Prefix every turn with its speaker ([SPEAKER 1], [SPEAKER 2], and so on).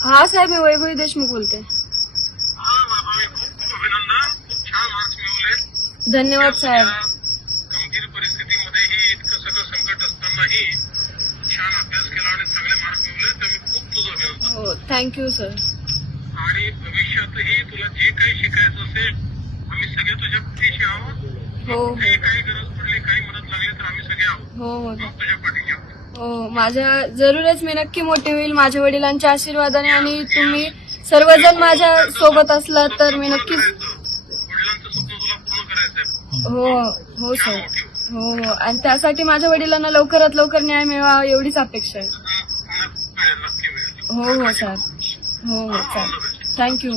[SPEAKER 1] हा साहेब मी वैभवी देशमुख बोलते.
[SPEAKER 2] हा वैभवी खूप खूप अभिनंदन खूप छान मार्क्स मिळवले
[SPEAKER 1] धन्यवाद साहेब.
[SPEAKER 2] गंभीर परिस्थितीमध्येही इतकं सगळं संकट असतानाही छान अभ्यास केला आणि चांगले मार्क मिळवले तर मी खूप तुझं अभिनंदन
[SPEAKER 1] हो थँक्यू सर
[SPEAKER 2] आणि भविष्यातही तुला जे काही शिकायचं असेल आम्ही सगळे तुझ्या पाठीशी आहोत.
[SPEAKER 1] हो
[SPEAKER 2] कुठेही काही गरज पडली काही मदत लागली तर आम्ही सगळे आहोत.
[SPEAKER 1] हो हो.
[SPEAKER 2] मग तुझ्या आहोत
[SPEAKER 1] हो माझ्या जरूरच मी नक्की मोठी होईल माझ्या वडिलांच्या आशीर्वादाने आणि तुम्ही सर्वजण माझ्या सोबत असलात तर मी नक्कीच हो हो सर
[SPEAKER 2] हो.
[SPEAKER 1] हो. आणि त्यासाठी माझ्या वडिलांना लवकरात लवकर न्याय मिळावा एवढीच अपेक्षा आहे. हो हो सर हो हो चालेल थँक्यू